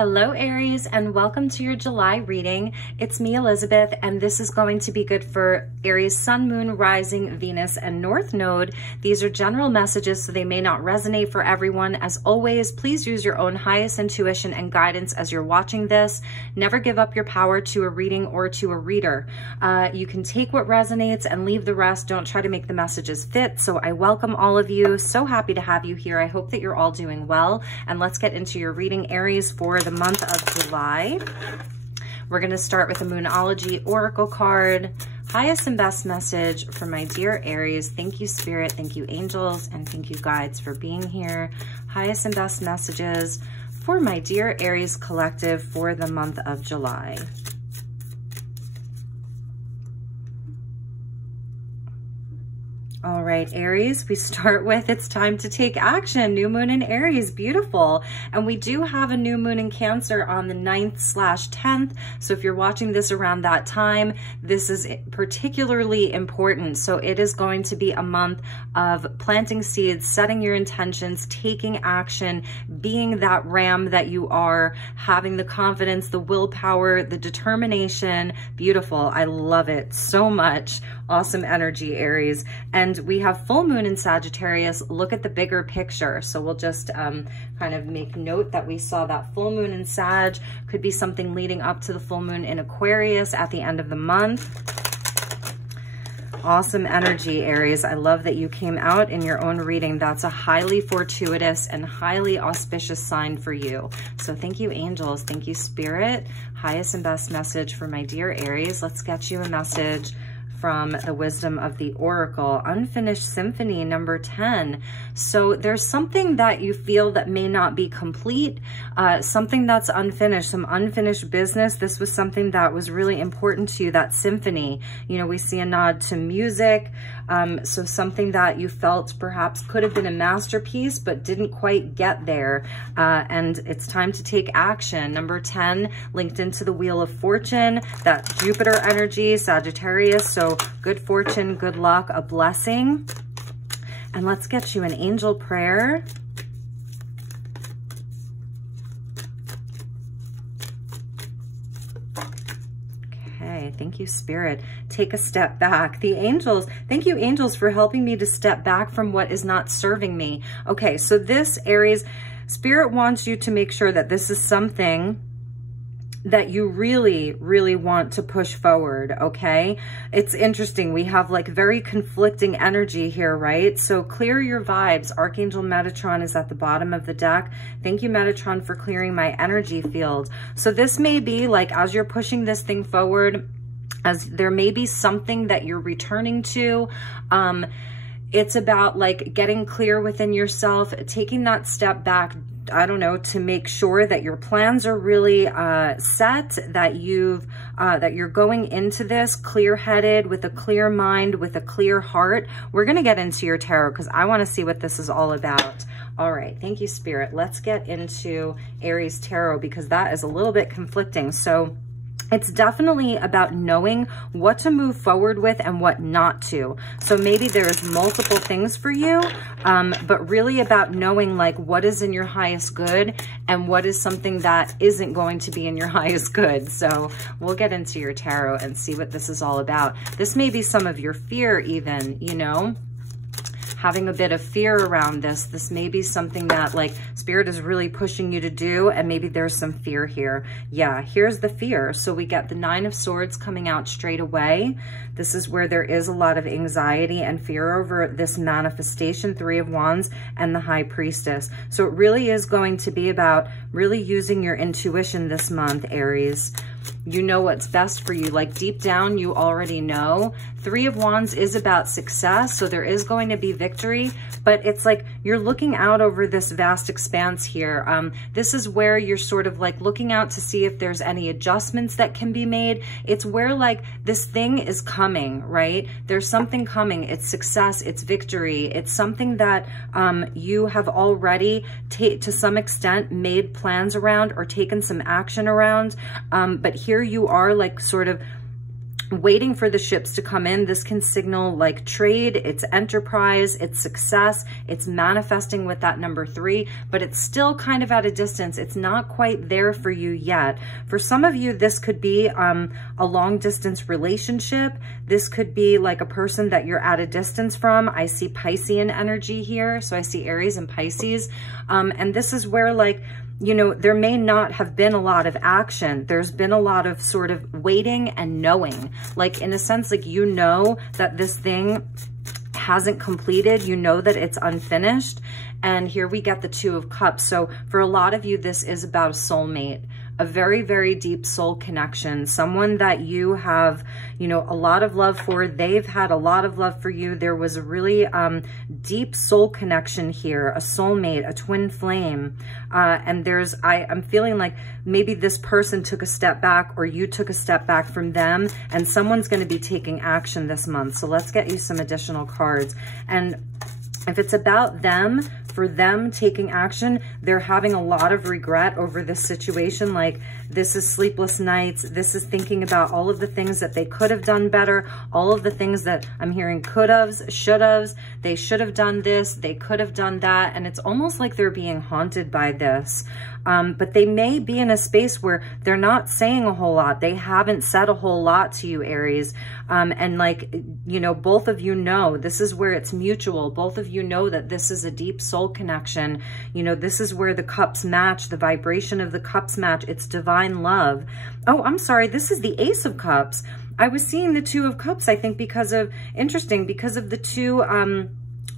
Hello Aries, and welcome to your July reading. It's me, Elizabeth, and this is going to be good for Aries Sun, Moon, Rising, Venus, and North Node. These are general messages, so they may not resonate for everyone. As always, please use your own highest intuition and guidance as you're watching this. Never give up your power to a reading or to a reader. You can take what resonates and leave the rest. Don't try to make the messages fit. So I welcome all of you. So happy to have you here. I hope that you're all doing well. And let's get into your reading, Aries, for the month of July. We're going to start with a Moonology Oracle card. Highest and best message for my dear Aries. Thank you, Spirit. Thank you, angels. And thank you, guides, for being here. Highest and best messages for my dear Aries collective for the month of July. All right, Aries, we start with it's time to take action. New moon in Aries, beautiful. And we do have a new moon in Cancer on the 9th/10th. So if you're watching this around that time, this is particularly important. So it is going to be a month of planting seeds, setting your intentions, taking action, being that ram that you are, having the confidence, the willpower, the determination. Beautiful. I love it so much. Awesome energy, Aries. And we have full moon in Sagittarius. Look at the bigger picture. So we'll just kind of make note that we saw that full moon in Sag. Could be something leading up to the full moon in Aquarius at the end of the month. Awesome energy, Aries. I love that you came out in your own reading. That's a highly fortuitous and highly auspicious sign for you. So thank you, angels. Thank you, Spirit. Highest and best message for my dear Aries. Let's get you a message from the wisdom of the Oracle. Unfinished Symphony, number 10. So there's something that you feel that may not be complete, something that's unfinished, some unfinished business. This was something that was really important to you, that symphony. You know, we see a nod to music. So something that you felt perhaps could have been a masterpiece, but didn't quite get there. And it's time to take action. Number 10, linked into the Wheel of Fortune, that Jupiter energy, Sagittarius. So good fortune, good luck, a blessing. And let's get you an angel prayer. Okay, thank you, Spirit. Take a step back. The angels, thank you, angels, for helping me to step back from what is not serving me. Okay, so this, Aries, Spirit wants you to make sure that this is something that you really, really want to push forward, okay? It's interesting. We have like very conflicting energy here, right? So clear your vibes. Archangel Metatron is at the bottom of the deck. Thank you, Metatron, for clearing my energy field. So this may be like, as you're pushing this thing forward, as there may be something that you're returning to. It's about like getting clear within yourself, taking that step back, I don't know, to make sure that your plans are really set, that you're going into this clear-headed, with a clear mind, with a clear heart. We're going to get into your tarot because I want to see what this is all about. All right. Thank you, Spirit. Let's get into Aries tarot because that is a little bit conflicting. So it's definitely about knowing what to move forward with and what not to. So maybe there's multiple things for you, but really about knowing like what is in your highest good and what is something that isn't going to be in your highest good. So we'll get into your tarot and see what this is all about. This may be some of your fear even, you know, having a bit of fear around this. This may be something that like Spirit is really pushing you to do, and maybe there's some fear here. Yeah, here's the fear. So we get the 9 of Swords coming out straight away. This is where there is a lot of anxiety and fear over this manifestation, 3 of Wands and the High Priestess. So it really is going to be about really using your intuition this month, Aries. You know what's best for you. Like deep down, you already know. 3 of Wands is about success. So there is going to be victory, but it's like you're looking out over this vast expanse here. This is where you're sort of like looking out to see if there's any adjustments that can be made. It's where like this thing is coming, right? There's something coming. It's success. It's victory. It's something that you have already, to some extent, made plans around or taken some action around. But here you are like sort of waiting for the ships to come in. This can signal like trade, it's enterprise, it's success, it's manifesting with that number 3, but it's still kind of at a distance. It's not quite there for you yet. For some of you, this could be a long distance relationship. This could be like a person that you're at a distance from. I see Piscean energy here. So I see Aries and Pisces. And this is where, like, you know, there may not have been a lot of action. There's been a lot of sort of waiting and knowing, like in a sense, like, you know that this thing hasn't completed, you know that it's unfinished. And here we get the 2 of Cups. So for a lot of you, this is about a soulmate, a very, very deep soul connection, someone that you have, you know, a lot of love for. They've had a lot of love for you. There was a really deep soul connection here, a soulmate, a twin flame. And I'm feeling like maybe this person took a step back, or you took a step back from them, and someone's going to be taking action this month. So let's get you some additional cards. And if it's about them, for them taking action, they're having a lot of regret over this situation. Like, this is sleepless nights. This is thinking about all of the things that they could have done better, all of the things that I'm hearing could haves, should haves. They should have done this. They could have done that. And it's almost like they're being haunted by this. But they may be in a space where they're not saying a whole lot. They haven't said a whole lot to you, Aries. And like, you know, both of you know, this is where it's mutual. Both of you know that this is a deep soul connection. You know, this is where the cups match, the vibration of the cups match. It's divine love. Oh, I'm sorry. This is the Ace of Cups. I was seeing the 2 of Cups, I think, because of the 2,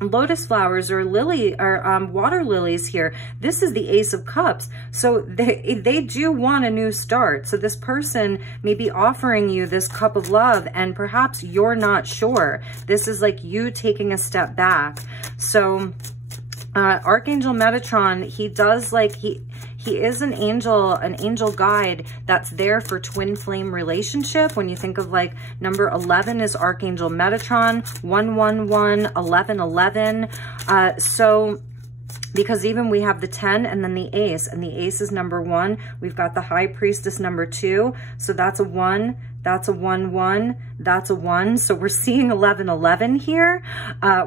lotus flowers or lily or water lilies here. This is the Ace of Cups. So they do want a new start. So this person may be offering you this cup of love, and perhaps you're not sure. This is like you taking a step back. So Archangel Metatron, he does, like, he is an angel guide that's there for twin flame relationship. When you think of, like, number 11 is Archangel Metatron, 111, 1111. So because even we have the 10 and then the Ace, and the Ace is number 1. We've got the High Priestess number 2. So that's a 1. That's a 1-1, that's a 1. So we're seeing 11-11 here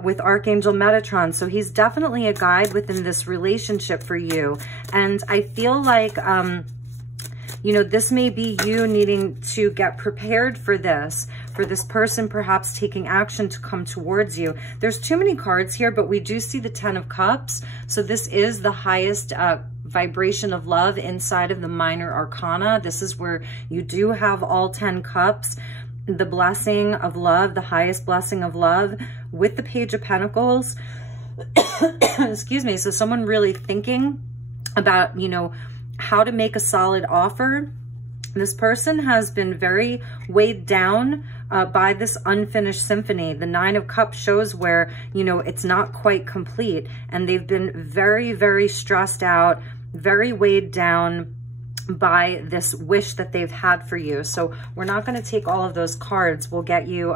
with Archangel Metatron. So he's definitely a guide within this relationship for you. And I feel like, you know, this may be you needing to get prepared for this person perhaps taking action to come towards you. There's too many cards here, but we do see the 10 of Cups. So this is the highest vibration of love inside of the minor arcana. This is where you do have all 10 cups, the blessing of love, the highest blessing of love, with the Page of Pentacles. Excuse me. So someone really thinking about, you know, how to make a solid offer. This person has been very weighed down by this unfinished symphony. The 9 of Cups shows where, you know, it's not quite complete, and they've been very, very stressed out, very weighed down by this wish that they've had for you. So we're not going to take all of those cards. We'll get you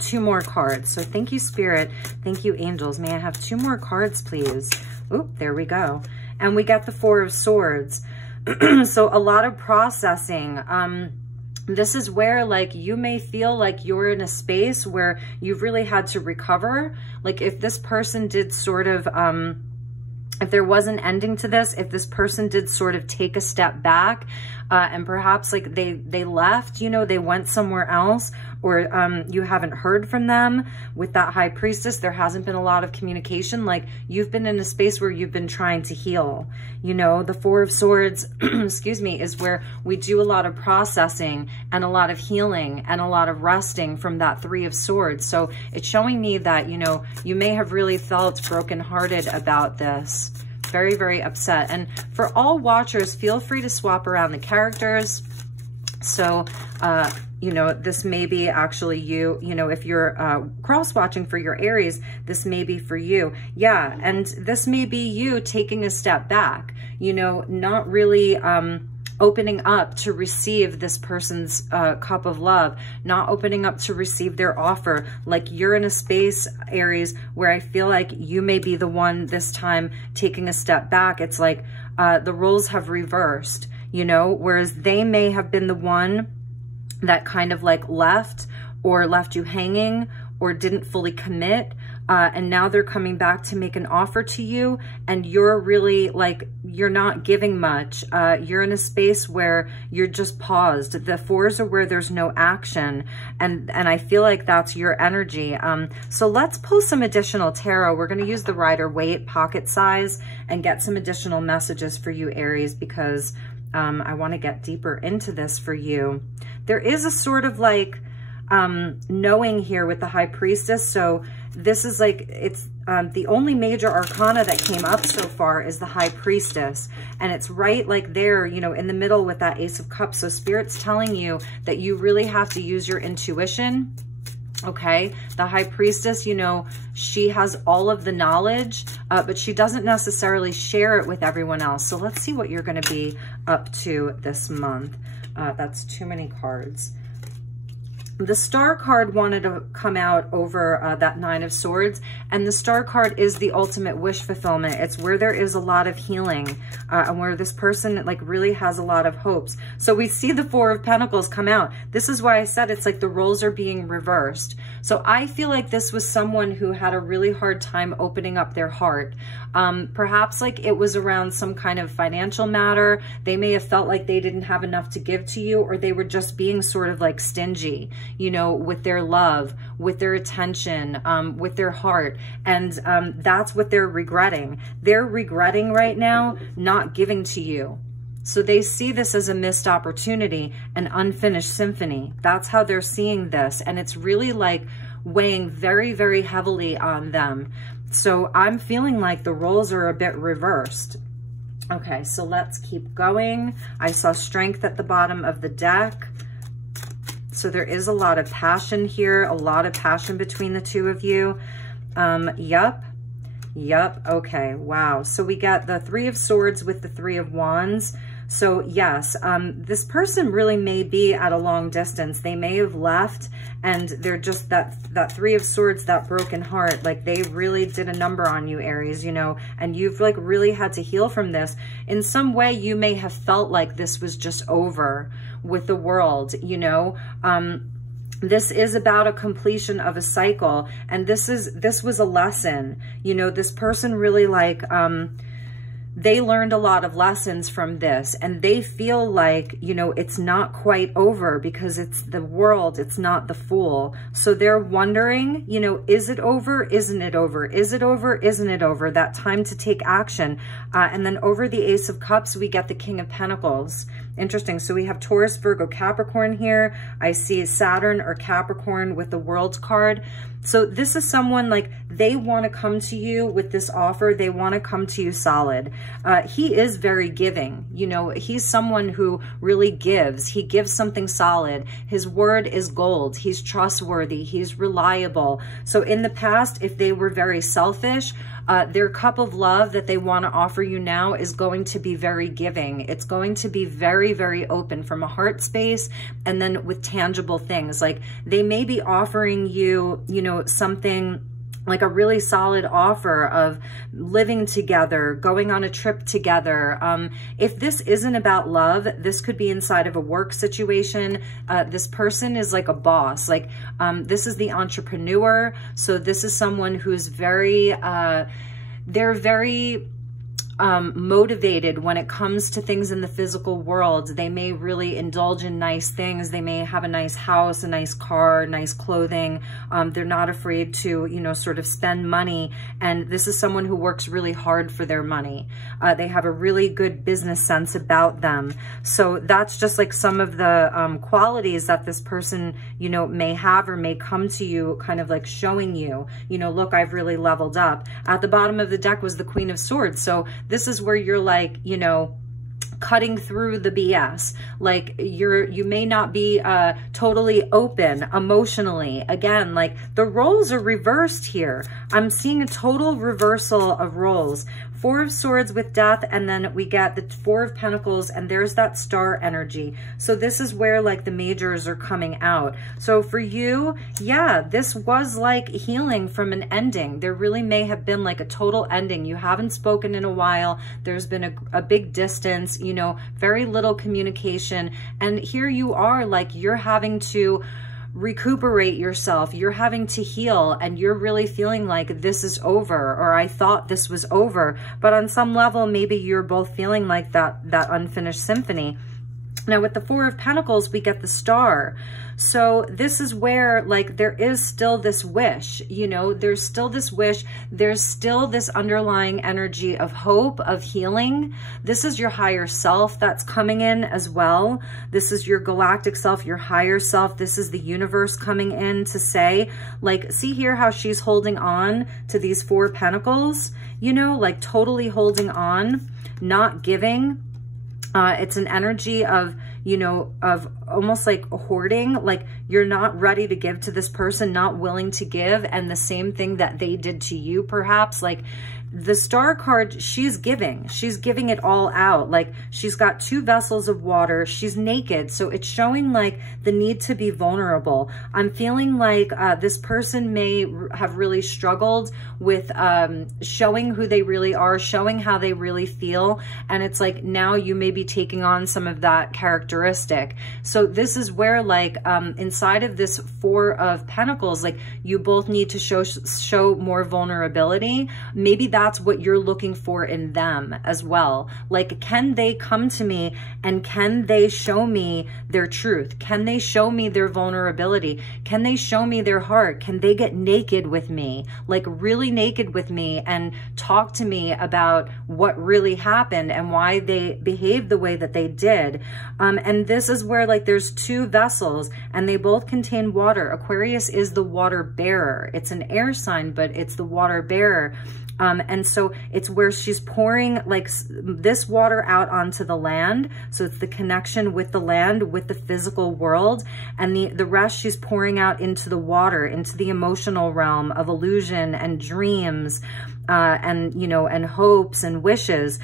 2 more cards. So thank you, Spirit. Thank you, angels. May I have 2 more cards, please? Oop, there we go. And we got the 4 of Swords. So a lot of processing. This is where, like, you may feel like you're in a space where you've really had to recover. Like, if this person did sort of, if there was an ending to this, if this person did sort of take a step back and perhaps, like, they left, you know, they went somewhere else, or you haven't heard from them. With that High Priestess, there hasn't been a lot of communication. Like, you've been in a space where you've been trying to heal. You know, the 4 of Swords, excuse me, is where we do a lot of processing and a lot of healing and a lot of resting from that 3 of Swords. So it's showing me that, you know, you may have really felt brokenhearted about this. Very, very upset. And for all watchers, feel free to swap around the characters. So, you know, this may be actually you, you know, if you're cross-watching for your Aries, this may be for you. Yeah, and this may be you taking a step back, you know, not really opening up to receive this person's cup of love, not opening up to receive their offer. Like, you're in a space, Aries, where I feel like you may be the one this time taking a step back. It's like the roles have reversed, you know, whereas they may have been the one that kind of like left you hanging or didn't fully commit. And now they're coming back to make an offer to you, and you're really like, you're not giving much. You're in a space where you're just paused. The fours are where there's no action. And I feel like that's your energy. So let's pull some additional tarot. We're going to use the Rider-Waite pocket size and get some additional messages for you, Aries, because I want to get deeper into this for you. There is a sort of like knowing here with the High Priestess. So this is like, it's the only major arcana that came up so far is the High Priestess. And it's right like there, you know, in the middle with that Ace of Cups. So Spirit's telling you that you really have to use your intuition. Okay, the High Priestess, you know, she has all of the knowledge, but she doesn't necessarily share it with everyone else. So let's see what you're going to be up to this month. That's too many cards. The Star card wanted to come out over that Nine of Swords, and the Star card is the ultimate wish fulfillment. It's where there is a lot of healing and where this person like really has a lot of hopes. So we see the Four of Pentacles come out. This is why I said it's like the roles are being reversed. So I feel like this was someone who had a really hard time opening up their heart. Perhaps like it was around some kind of financial matter. They may have felt like they didn't have enough to give to you, or they were just being sort of like stingy, you know, with their love, with their attention, with their heart. And that's what they're regretting. They're regretting right now not giving to you. So they see this as a missed opportunity, an unfinished symphony. That's how they're seeing this. And it's really like weighing very, very heavily on them. So I'm feeling like the roles are a bit reversed. Okay, so let's keep going. I saw Strength at the bottom of the deck. So there is a lot of passion here, a lot of passion between the two of you. Yep. Okay, wow. So we got the Three of Swords with the Three of Wands. So yes, this person really may be at a long distance. They may have left and they're just that Three of Swords, that broken heart. Like they really did a number on you, Aries, you know, and you've like really had to heal from this. In some way, you may have felt like this was just over with the world, you know. This is about a completion of a cycle, and this was a lesson. You know, this person really like they learned a lot of lessons from this, and they feel like, you know, it's not quite over because it's the world, it's not the Fool. So they're wondering, you know, is it over? Isn't it over? Is it over? Isn't it over? That time to take action. And then over the Ace of Cups, we get the King of Pentacles. Interesting. So we have Taurus, Virgo, Capricorn here. I see Saturn or Capricorn with the World card. So this is someone like they want to come to you with this offer. They want to come to you solid. He is very giving. You know, he's someone who really gives. He gives something solid. His word is gold. He's trustworthy. He's reliable. So in the past, if they were very selfish, their cup of love that they want to offer you now is going to be very giving. It's going to be very, very open from a heart space, and then with tangible things. Like they may be offering you, you know, something like a really solid offer of living together, going on a trip together. If this isn't about love, this could be inside of a work situation. This person is like a boss. Like this is the entrepreneur. So this is someone who's very, they're very motivated when it comes to things in the physical world. They may really indulge in nice things. They may have a nice house, a nice car, nice clothing. They're not afraid to, you know, sort of spend money. And this is someone who works really hard for their money. They have a really good business sense about them. So that's just like some of the qualities that this person, you know, may have or may come to you kind of like showing you, you know, look, I've really leveled up. At the bottom of the deck was the Queen of Swords. So this is where you're like, you know, cutting through the BS. Like you may not be totally open emotionally. Again, like the roles are reversed here. I'm seeing a total reversal of roles. Four of Swords with Death, and then we get the Four of Pentacles, and there's that star energy. So this is where like the majors are coming out. So for you, yeah, this was like healing from an ending. There really may have been like a total ending. You haven't spoken in a while. There's been a big distance, you know, very little communication. And here you are, like you're having to recuperate yourself, you're having to heal, and you're really feeling like this is over, or I thought this was over. But on some level, maybe you're both feeling like that unfinished symphony. Now with the Four of Pentacles, we get the Star. So this is where like there is still this wish, you know, there's still this wish. There's still this underlying energy of hope, of healing. This is your higher self that's coming in as well. This is your galactic self, your higher self. This is the universe coming in to say, like, see here how she's holding on to these Four of Pentacles, you know, like totally holding on, not giving. It's an energy of, you know, of almost like hoarding, like you're not ready to give to this person, not willing to give. And the same thing that they did to you, perhaps, like the Star card, she's giving it all out. Like she's got two vessels of water. She's naked. So it's showing like the need to be vulnerable. I'm feeling like this person may have really struggled with showing who they really are, showing how they really feel. And it's like now you may be taking on some of that characteristic. So this is where like inside of this Four of Pentacles, like you both need to show more vulnerability. Maybe that's what you're looking for in them as well. Like, can they come to me and can they show me their truth? Can they show me their vulnerability? Can they show me their heart? Can they get naked with me, like really naked with me, and talk to me about what really happened and why they behaved the way that they did? And this is where like there's two vessels and they both contain water. Aquarius is the water bearer. It's an air sign, but it's the water bearer. And so it's where she's pouring like this water out onto the land. So it's the connection with the land, with the physical world, and the rest she's pouring out into the water, into the emotional realm of illusion and dreams, and, you know, and hopes and wishes.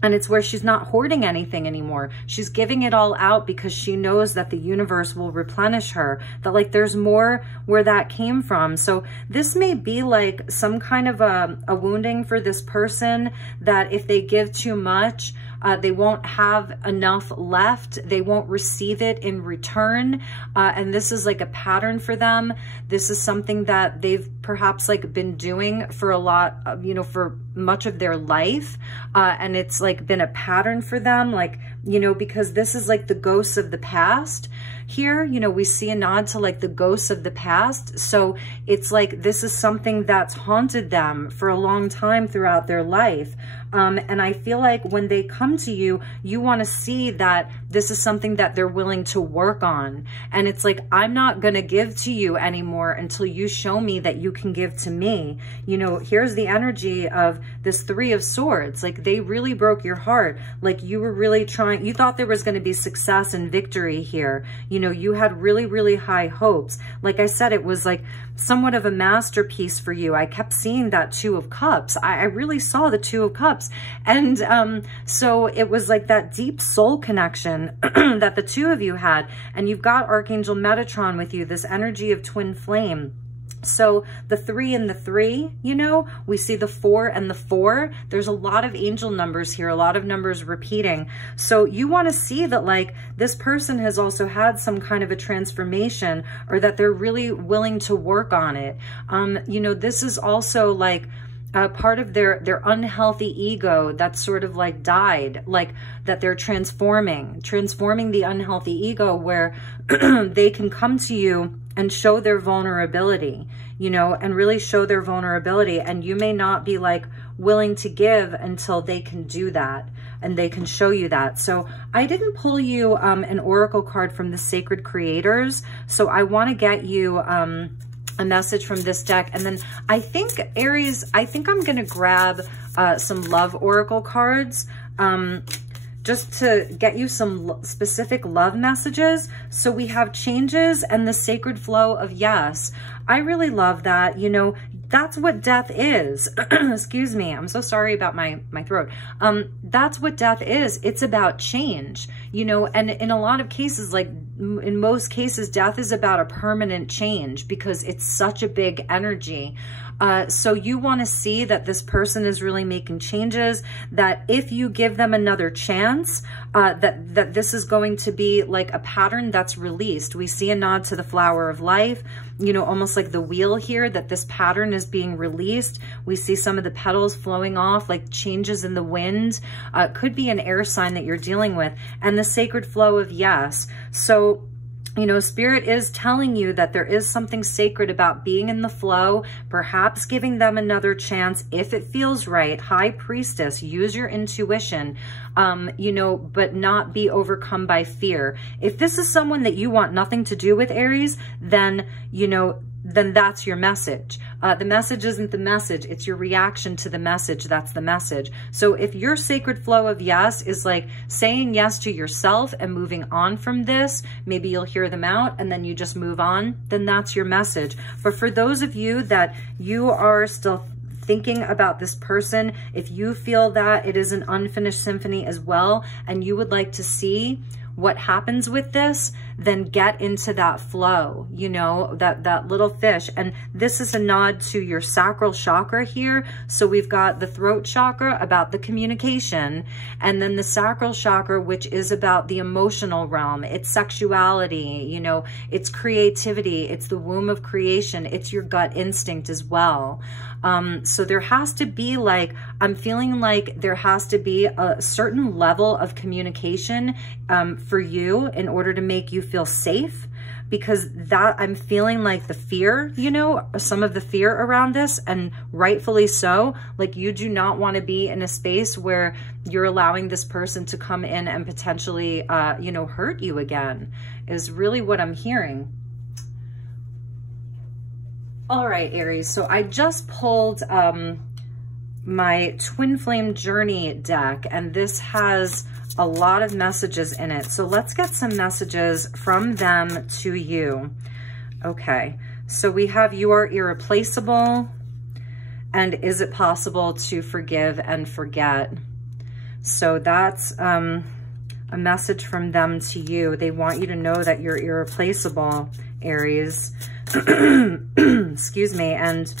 And it's where she's not hoarding anything anymore. She's giving it all out because she knows that the universe will replenish her, that like there's more where that came from. So this may be like some kind of a wounding for this person, that if they give too much, they won't have enough left. They won't receive it in return. And this is like a pattern for them. This is something that they've perhaps like been doing for a lot of, you know, for much of their life. And it's like been a pattern for them, like, you know, because this is like the ghosts of the past. Here, you know, we see a nod to like the ghosts of the past. So it's like this is something that's haunted them for a long time throughout their life. And I feel like when they come to you, you want to see that this is something that they're willing to work on. And it's like, I'm not going to give to you anymore until you show me that you can give to me. You know, here's the energy of this Three of Swords. Like they really broke your heart. Like you were really trying, you thought there was going to be success and victory here. You know, you had really, really high hopes. Like I said, it was like somewhat of a masterpiece for you. I kept seeing that Two of Cups. I really saw the Two of Cups. And so it was like that deep soul connection that the two of you had. And you've got Archangel Metatron with you, this energy of twin flame. So the 3 and the 3, you know, we see the 4 and the 4. There's a lot of angel numbers here, a lot of numbers repeating. So you want to see that like this person has also had some kind of a transformation, or that they're really willing to work on it. You know, this is also like part of their unhealthy ego that's sort of like died, like that they're transforming the unhealthy ego, where they can come to you and show their vulnerability, you know, and really show their vulnerability. And you may not be like willing to give until they can do that and they can show you that. So I didn't pull you an oracle card from the Sacred Creators. So I want to get you a message from this deck. And then I think, Aries, I think I'm going to grab some love oracle cards just to get you some specific love messages. So we have changes and the sacred flow of yes. I really love that. You know, That's what death is. Excuse me. I'm so sorry about my throat. That's what death is. It's about change, you know, and in a lot of cases, like in most cases, death is about a permanent change because it's such a big energy. So you want to see that this person is really making changes, that if you give them another chance, that this is going to be like a pattern that's released. We see a nod to the flower of life, you know, almost like the wheel here, that this pattern is being released. We see some of the petals flowing off, like changes in the wind. Could be an air sign that you're dealing with, and the sacred flow of yes. So, you know, Spirit is telling you that there is something sacred about being in the flow, perhaps giving them another chance if it feels right. High Priestess, use your intuition, you know, but not be overcome by fear. If this is someone that you want nothing to do with, Aries, then, you know, then that's your message. The message isn't the message. It's your reaction to the message. That's the message. So if your sacred flow of yes is like saying yes to yourself and moving on from this, maybe you'll hear them out and then you just move on, then that's your message. But for those of you that you are still thinking about this person, if you feel that it is an unfinished symphony as well, and you would like to see what happens with this, then get into that flow, you know, that little fish. And this is a nod to your sacral chakra here. So we've got the throat chakra about the communication, and then the sacral chakra, which is about the emotional realm. It's sexuality, you know, it's creativity, it's the womb of creation, it's your gut instinct as well. So there has to be like, I'm feeling like there has to be a certain level of communication for you in order to make you feel safe, because that I'm feeling like the fear, you know, some of the fear around this, and rightfully so. Like, you do not want to be in a space where you're allowing this person to come in and potentially, you know, hurt you again, is really what I'm hearing. All right, Aries, so I just pulled my Twin Flame Journey deck, and this has a lot of messages in it. So let's get some messages from them to you. Okay, so we have you are irreplaceable, and is it possible to forgive and forget? So that's a message from them to you. They want you to know that you're irreplaceable, Aries. Excuse me. And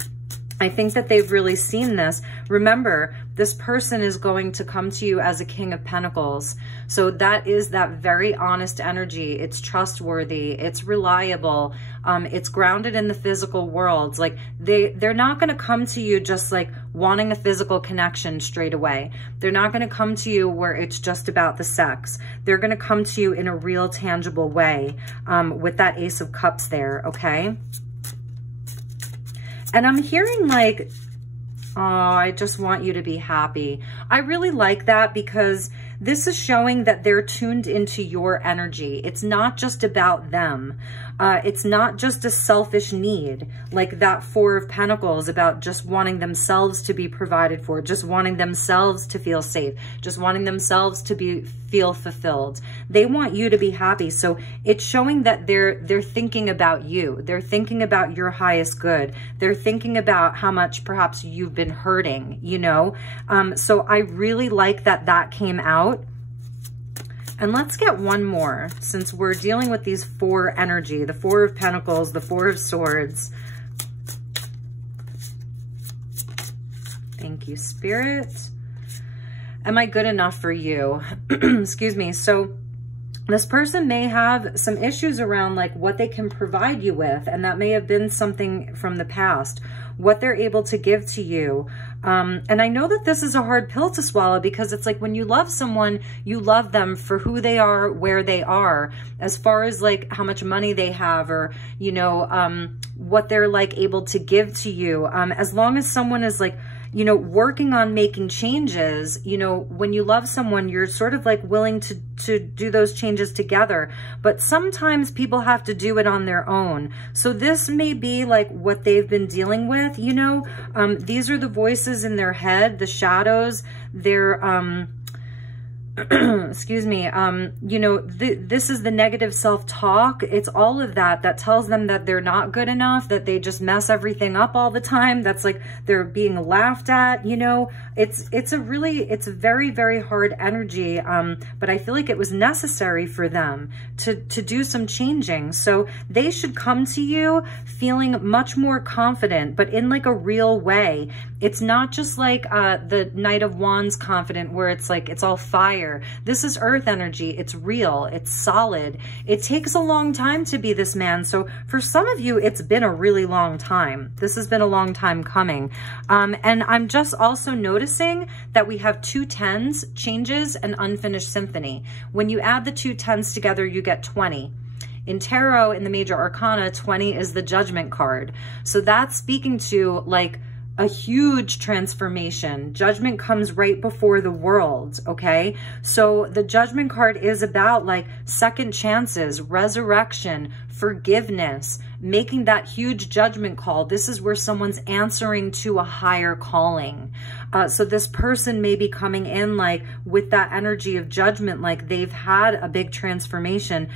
I think that they've really seen this. Remember, this person is going to come to you as a King of Pentacles. So that is that very honest energy. It's trustworthy. It's reliable. It's grounded in the physical world. Like they're not going to come to you just like wanting a physical connection straight away. They're not going to come to you where it's just about the sex. They're going to come to you in a real tangible way with that Ace of Cups there, okay? And I'm hearing like, oh, I just want you to be happy. I really like that, because this is showing that they're tuned into your energy. It's not just about them. It's not just a selfish need, like that Four of Pentacles, about just wanting themselves to be provided for, just wanting themselves to feel safe, just wanting themselves to feel fulfilled. They want you to be happy. So it's showing that they're thinking about you. They're thinking about your highest good. They're thinking about how much perhaps you've been hurting, you know? So I really like that that came out. And let's get one more, since we're dealing with these four energy, the Four of Pentacles, the Four of Swords. Thank you, Spirit. Am I good enough for you? Excuse me. So this person may have some issues around like what they can provide you with, and that may have been something from the past, what they're able to give to you. And I know that this is a hard pill to swallow, because it's like when you love someone, you love them for who they are, where they are, as far as like how much money they have, or, you know, what they're like able to give to you. As long as someone is like, you know, working on making changes, you know, when you love someone, you're sort of like willing to do those changes together. But sometimes people have to do it on their own. So this may be like what they've been dealing with, you know. These are the voices in their head, the shadows. They're, excuse me, you know, this is the negative self-talk. It's all of that tells them that they're not good enough, that they just mess everything up all the time. That's like they're being laughed at, you know. It's a very, very hard energy, but I feel like it was necessary for them to do some changing. So they should come to you feeling much more confident, but in like a real way. It's not just like the Knight of Wands confident where it's like it's all fire. This is earth energy. It's real. It's solid. It takes a long time to be this man. So for some of you, it's been a really long time. This has been a long time coming. And I'm just also noticing that we have 2 10s, changes, and unfinished symphony. When you add the 2 10s together, you get 20. In tarot, in the major arcana, 20 is the judgment card. So that's speaking to like a huge transformation. Judgment comes right before the world, okay? So the judgment card is about like second chances, resurrection, forgiveness, making that huge judgment call. This is where someone's answering to a higher calling. So this person may be coming in like with that energy of judgment, like they've had a big transformation.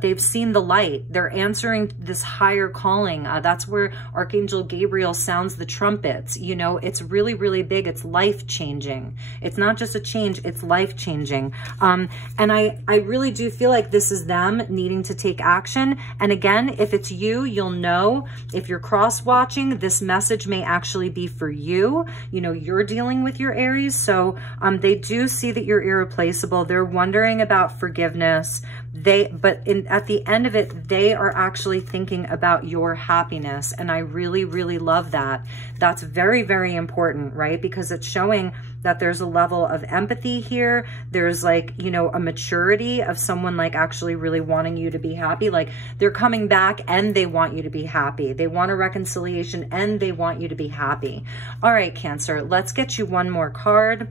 They've seen the light. They're answering this higher calling. That's where Archangel Gabriel sounds the trumpets. You know, it's really, really big. It's life-changing. It's not just a change, it's life-changing. And I really do feel like this is them needing to take action. And again, if it's you, you'll know. If you're cross-watching, this message may actually be for you. You know, you're dealing with your Aries. So they do see that you're irreplaceable. They're wondering about forgiveness. At the end of it, they are actually thinking about your happiness. And I really, really love that. That's very, very important, right? Because it's showing that there's a level of empathy here. There's like, you know, a maturity of someone like actually really wanting you to be happy. Like they're coming back and they want you to be happy. They want a reconciliation and they want you to be happy. All right, Cancer, let's get you one more card.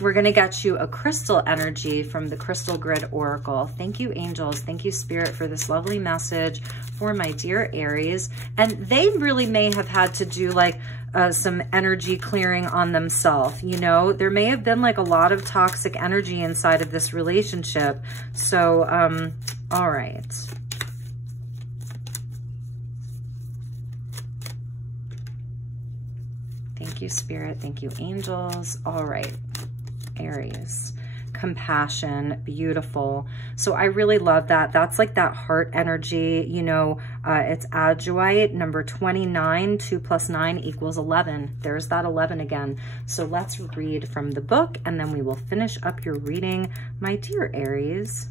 We're going to get you a crystal energy from the Crystal Grid Oracle. Thank you, angels. Thank you, Spirit, for this lovely message for my dear Aries. And they really may have had to do like some energy clearing on themselves. You know, there may have been like a lot of toxic energy inside of this relationship. So, all right. Thank you, Spirit. Thank you, angels. All right. Aries, compassion, beautiful. So I really love that. That's like that heart energy, you know, it's Adjuite, number 29, 2 + 9 = 11. There's that 11 again. So let's read from the book and then we will finish up your reading, my dear Aries.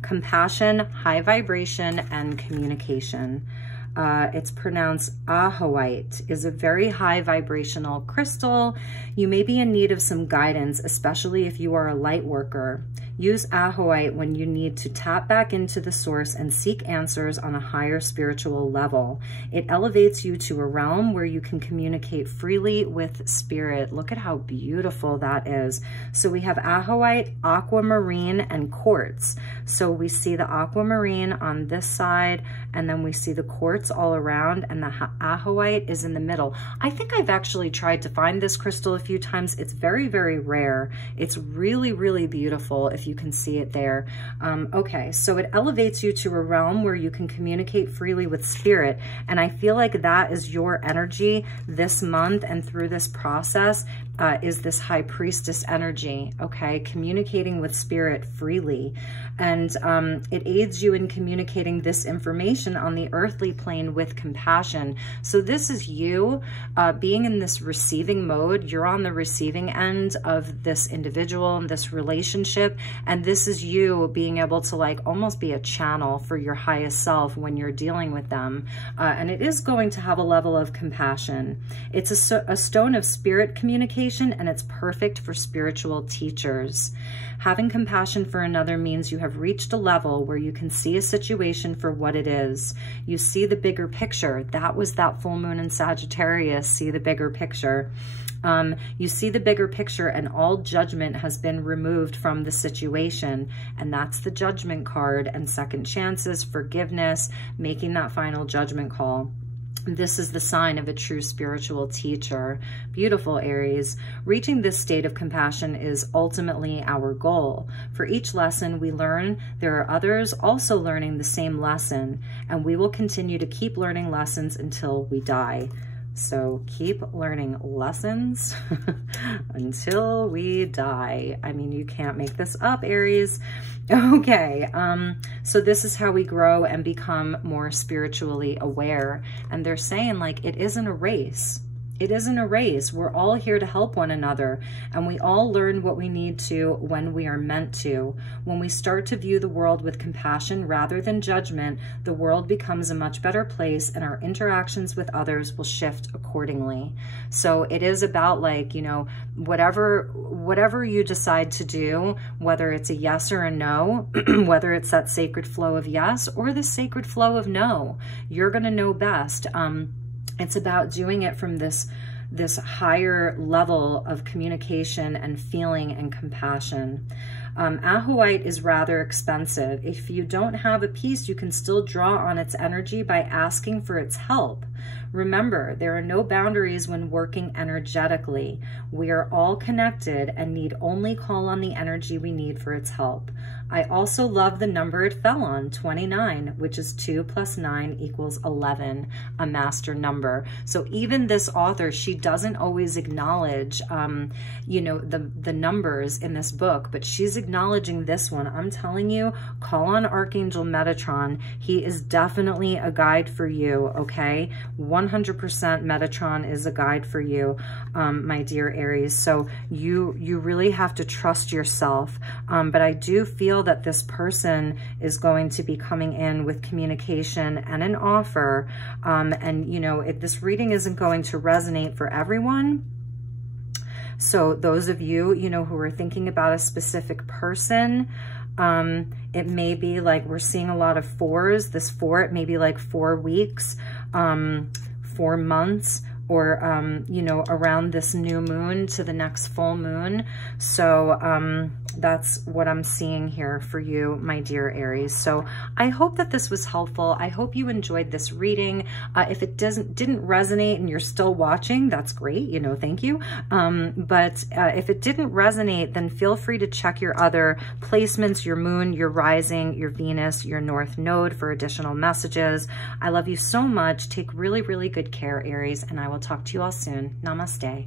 Compassion, high vibration, and communication. It's pronounced Ahoite, is a very high vibrational crystal. You may be in need of some guidance, especially if you are a light worker. Use Ahoite when you need to tap back into the source and seek answers on a higher spiritual level. It elevates you to a realm where you can communicate freely with spirit. Look at how beautiful that is. So we have Ahoite, aquamarine, and quartz. So we see the aquamarine on this side, and then we see the quartz all around, and the Ahoite is in the middle. I think I've actually tried to find this crystal a few times. It's very, very rare. It's really, really beautiful if you can see it there. Okay, so it elevates you to a realm where you can communicate freely with spirit, and I feel like that is your energy this month and through this process. Is this high priestess energy, okay? Communicating with spirit freely. And it aids you in communicating this information on the earthly plane with compassion. So this is you being in this receiving mode. You're on the receiving end of this individual and this relationship. And this is you being able to like almost be a channel for your highest self when you're dealing with them. And it is going to have a level of compassion. It's a stone of spirit communication, and it's perfect for spiritual teachers. Having compassion for another means you have reached a level where you can see a situation for what it is. You see the bigger picture. That was that full moon in Sagittarius. See the bigger picture. You see the bigger picture, and all judgment has been removed from the situation. And that's the judgment card, and second chances, forgiveness, making that final judgment call. This is the sign of a true spiritual teacher. Beautiful, Aries. Reaching this state of compassion is ultimately our goal. For each lesson we learn, there are others also learning the same lesson, and we will continue to keep learning lessons until we die. So keep learning lessons until we die. I mean, you can't make this up, Aries. Okay, so this is how we grow and become more spiritually aware. And they're saying, like, it isn't a race. It isn't a race. We're all here to help one another, and we all learn what we need to when we are meant to. When we start to view the world with compassion rather than judgment, the world becomes a much better place, and our interactions with others will shift accordingly. So it is about, like, you know, whatever you decide to do, whether it's a yes or a no, whether it's that sacred flow of yes or the sacred flow of no, you're going to know best. It's about doing it from this higher level of communication and feeling and compassion. Ahuite is rather expensive. If you don't have a piece, you can still draw on its energy by asking for its help. Remember, there are no boundaries when working energetically. We are all connected and need only call on the energy we need for its help. I also love the number it fell on, 29, which is 2 + 9 = 11, a master number. So even this author, she doesn't always acknowledge, you know, the numbers in this book, but she's acknowledging this one. I'm telling you, call on Archangel Metatron. He is definitely a guide for you, okay? 100% Metatron is a guide for you, my dear Aries. So you really have to trust yourself. But I do feel that this person is going to be coming in with communication and an offer. And, you know, this reading isn't going to resonate for everyone. So those of you, you know, who are thinking about a specific person, it may be like we're seeing a lot of 4s. This 4, it may be like 4 weeks, 4 months, or, you know, around this new moon to the next full moon. So that's what I'm seeing here for you, my dear Aries. So I hope that this was helpful. I hope you enjoyed this reading. If it didn't resonate and you're still watching, that's great, you know, thank you. But if it didn't resonate, then feel free to check your other placements, your moon, your rising, your Venus, your North Node for additional messages. I love you so much. Take really, really good care, Aries, and I will talk to you all soon. Namaste.